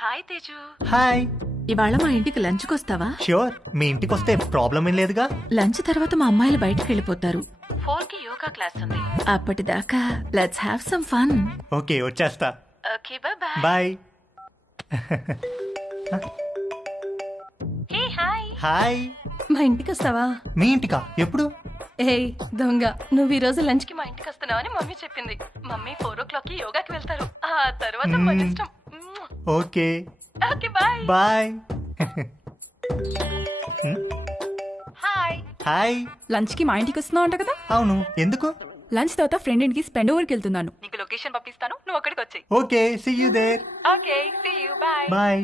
Hi Teju. Hi. ఇవాళ మా ఇంటికి లంచ్కి వస్తావా? ష్యూర్. మీ ఇంటికి వస్తే ప్రాబ్లం ఏం లేదుగా. లంచ్ తర్వాత మా అమ్మాయిలు బయటకు వెళ్ళిపోతారు. 4కి యోగా క్లాస్ ఉంది. అప్పటిదాకా let's have some fun. Okay, వచ్చేస్తా. Okay, bye. Bye. Hey hi. Hi. మా ఇంటికి వస్తావా? మీ ఇంటికా? ఎప్పుడు? ఏయ్ దొంగ, నువ్వు ఈ రోజు లంచ్ కి మా ఇంటికి వస్తున్నావని మమ్మీ చెప్పింది. మమ్మీ 4 o'clock యోగాకి వెళ్తారు. ఆ తర్వాత మన ఇష్టం. Okay. Okay, bye. Bye. Hi. Hi. Lunch కి మా ఇంటికి వస్తున్నావు అంట కదా? అవును, ఎందుకు? లంచ్ తర్వాత ఫ్రెండ్ ఇంటికి స్పెండ్ ఓవర్కి వెళ్తున్నాను. నీకు లొకేషన్ పంపిస్తాను, నువ్వు అక్కడికి వచ్చేయ్. Okay, see you there. Okay, see you, bye. Bye.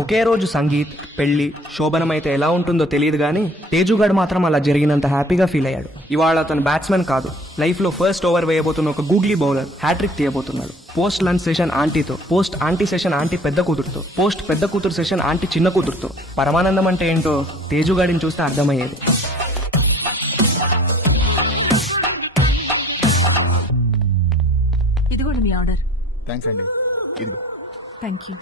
ఒకే రోజు సంగీత్, పెళ్లి, శోభనం అయితే ఎలా ఉంటుందో తెలియదు కానీ తేజుగాడు మాత్రం అలా జరిగినంత హ్యాపీగా ఫీల్ అయ్యాడు. ఇవాళ అతను బ్యాట్స్మెన్ కాదు, లైఫ్ లో ఫస్ట్ ఓవర్ వేయబోతున్న ఒక గూగ్లీ బౌలర్ హ్యాట్రిక్ తీయబోతున్నాడు. పోస్ట్ లంచ్ సెషన్ ఆంటీతో, పోస్ట్ ఆంటీ సెషన్ ఆంటీ పెద్ద కూతురుతో, పోస్ట్ పెద్ద కూతురు సెషన్ ఆంటీ చిన్న కూతురుతో. పరమానందం అంటే ఏంటో తేజుగాడిని చూస్తే అర్థమయ్యేది. ఇదిగోండి మీ ఆర్డర్. థ్యాంక్స్ అండి. ఇదిగో. Thank you.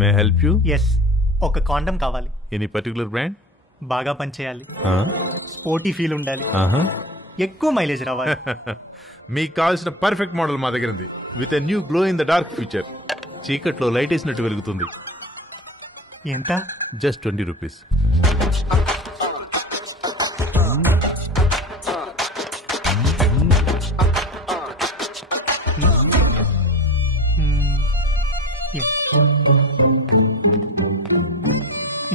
May I help you? Yes, ఒక కాండం కావాలి. Any particular brand? బాగా పనిచేయాలి, Huh? స్పోర్టీ ఫీల్ ఉండాలి, Uh-huh. ఎక్కువ మైలేజ్ రావాలి. మీకు కావాల్సిన పర్ఫెక్ట్ మోడల్ మా దగ్గర ఉంది. With a new glow in the dark feature. చీకట్లో లైట్ వేసినట్టు వెలుగుతుంది. ఎంత? Just 20 rupees.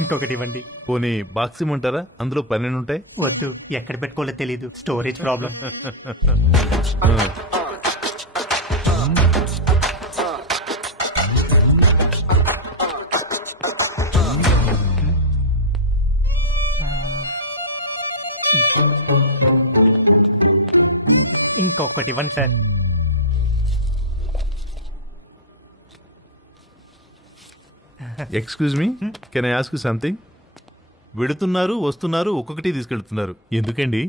ఇంకొకటి ఇవ్వండి. పోనీ బాక్స్ ఇమ్మంటారా? అందులో 12 ఉంటాయి. వద్దు, ఎక్కడ పెట్టుకోవాలో తెలీదు, స్టోరేజ్ ప్రాబ్లం. ఇంకొకటి ఇవ్వండి sir. Excuse me, can I ask you something? వెడుతున్నారు, వస్తున్నారు, ఒక్కొక్కటి తీసుకెళ్తున్నారు, ఎందుకండి?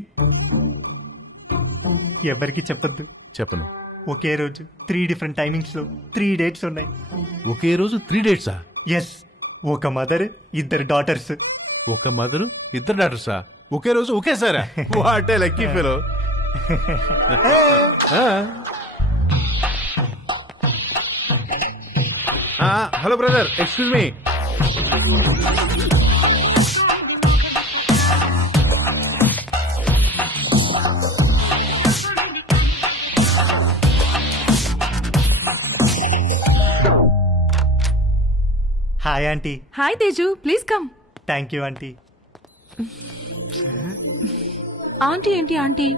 ఎవరికి చెప్పొద్దు. చెప్పను. ఒకే రోజు 3 డిఫరెంట్ టైమింగ్స్ లో 3 డేట్స్ ఉన్నాయి. ఒకే రోజు 3 డేట్సా? ఎస్, ఒక మదర్, 2 డాటర్స్. ఒక మదరు, 2 డాటర్సా? ఒకే రోజు ఒకేసారా? What a lucky fellow. Hello brother, excuse me. Hi aunty. Hi Teju, please come. Thank you aunty. Aunty ఏంటి aunty?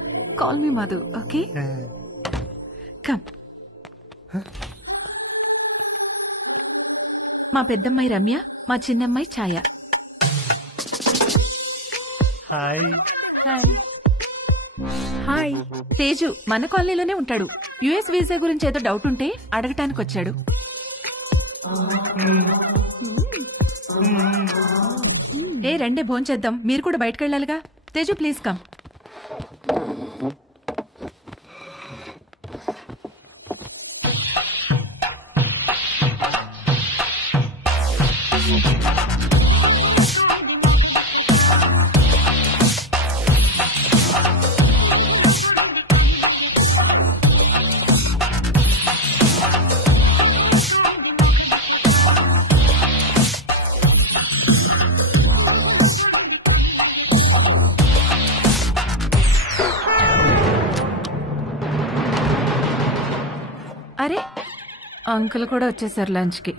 Call me Madhu, okay? Come. మా పెద్దమ్మాయి రమ్య, మా చిన్నమ్మాయి Chhaya. Hi. Hi. Hi. Teju మన కాలనీలోనే ఉంటాడు. యుఎస్ వీసా గురించి ఏదో డౌట్ ఉంటే అడగటానికి వచ్చాడు. ఏ రండే భోంచేద్దాం, మీరు కూడా బయటకు వెళ్ళాలిగా. Teju please come. అరే, అంకుల్ కూడా వచ్చేసారు లంచ్కి.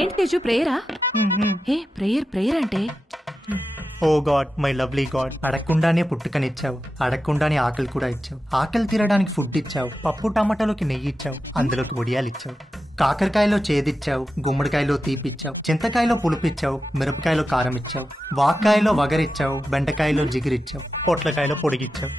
ఏంటి తేజు ప్రేయరా? ఏ ప్రేయర్ అంటే? Oh god, my lovely god, అడగకుండానే పుట్టుకనిచ్చావు, అడగకుండానే ఆకలి కూడా ఇచ్చావు, ఆకలి తీరడానికి ఫుడ్ ఇచ్చావు, పప్పు టమాటాలోకి నెయ్యి ఇచ్చావు, అందులోకి వడియాలు ఇచ్చావు, కాకరకాయలో చేదిచ్చావు, గుమ్మడికాయలో తీపిచ్చావు, చింతకాయలో పులుపిచ్చావు, మిరపకాయలో కారం ఇచ్చావు, వాక్కాయలో వగరిచ్చావు, బెండకాయలో జిగిరిచ్చావు, పొట్లకాయలో పొడిగిచ్చావు.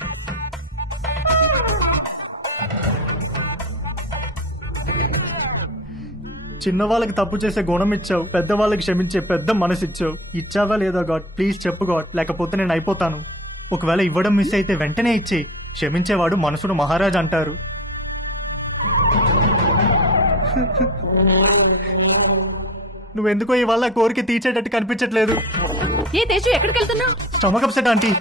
చిన్నవాళ్ళకి తప్పు చేసే గుణం ఇచ్చావు, పెద్దవాళ్ళకి క్షమించే పెద్ద మనసు ఇచ్చావు. ఇచ్చావా లేదా గాడ్? ప్లీజ్ చెప్పు గాడ్, లేకపోతే నేను అయిపోతాను. ఒకవేళ ఇవ్వడం మిస్ అయితే వెంటనే ఇచ్చి, క్షమించేవాడు మనసును మహారాజ్ అంటారు. నువ్వెందుకో ఇవాళ కోరిక తీర్చేటట్టు కనిపించట్లేదు. ఏ తేజు ఎక్కడికి వెళ్తున్నావు? Stomach upset aunty.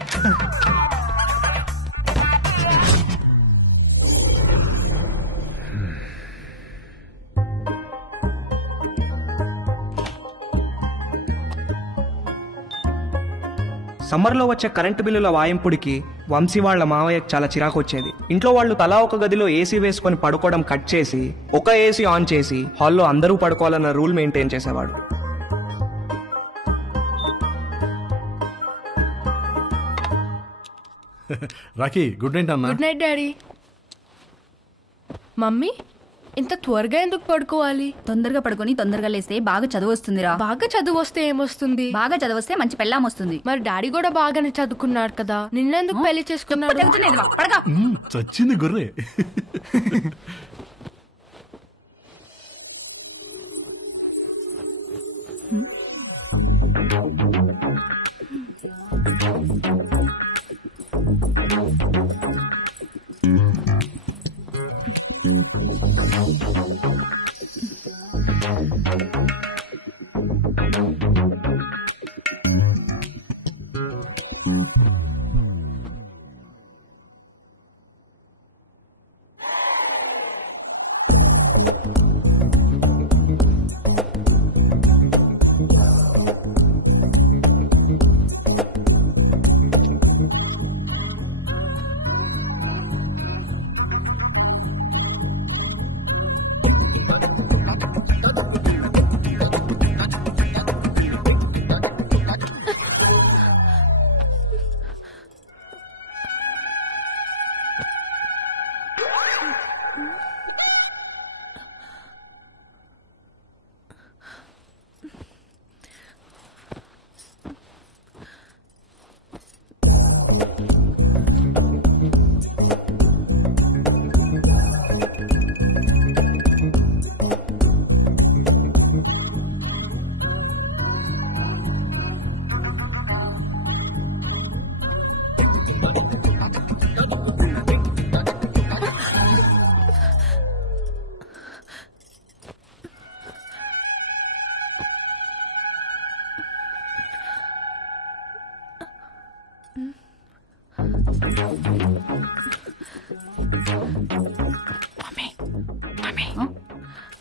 సమ్మర్లో వచ్చే కరెంటు బిల్లుల వాయింపుడికి వంశీ వాళ్ళ మావయ్యకు చాలా చిరాకు వచ్చేది. ఇంట్లో వాళ్ళు తలా ఒక గదిలో ఏసీ వేసుకొని పడుకోవడం కట్ చేసి ఒక ఏసీ ఆన్ చేసి హాల్లో అందరూ పడుకోవాలన్న రూల్ మెయింటైన్ చేసేవాడు. రాఖీ, గుడ్ నైట్ అన్నా. Good night daddy. మమ్మీ, ఇంత త్వరగా ఎందుకు పడుకోవాలి? తొందరగా పడుకొని తొందరగా లేస్తే బాగా చదువు వస్తుందిరా. బాగా చదువు వస్తే ఏమొస్తుంది? బాగా చదివస్తే మంచి పెళ్ళాం వస్తుంది. మరి డాడీ కూడా బాగానే చదువుకున్నాడు కదా, నిన్నెందుకు పెళ్లి చేసుకున్నాడు? చచ్చింది గుర్రే.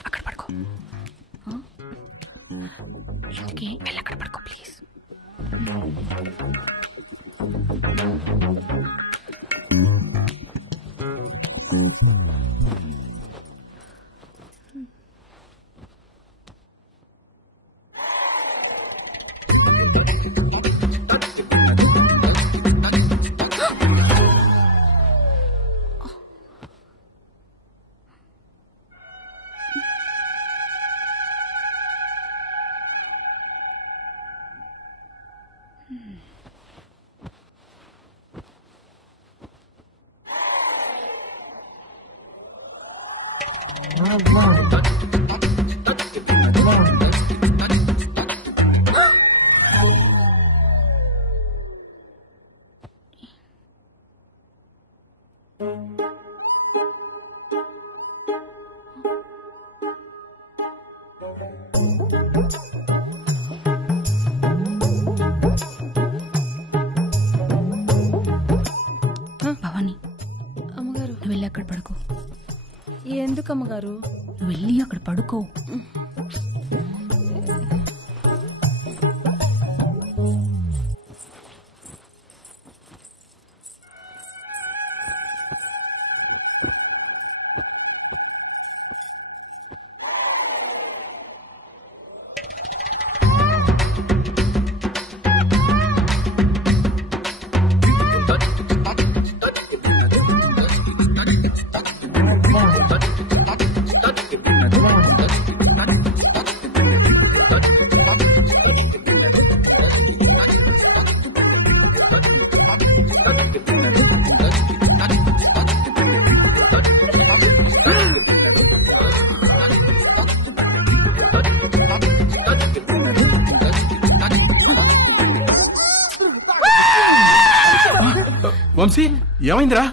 అక్కడ పడుకో. ఇంటికి వెళ్ళి అక్కడ పడుకో ప్లీజ్. భవాని, అమ్మగారు, నువ్వు వెళ్ళి అక్కడ పడుకో. ఎందుకు అమ్మగారు? నువ్వు వెళ్ళి అక్కడ పడుకో. వంశీ ఏమైందిరా?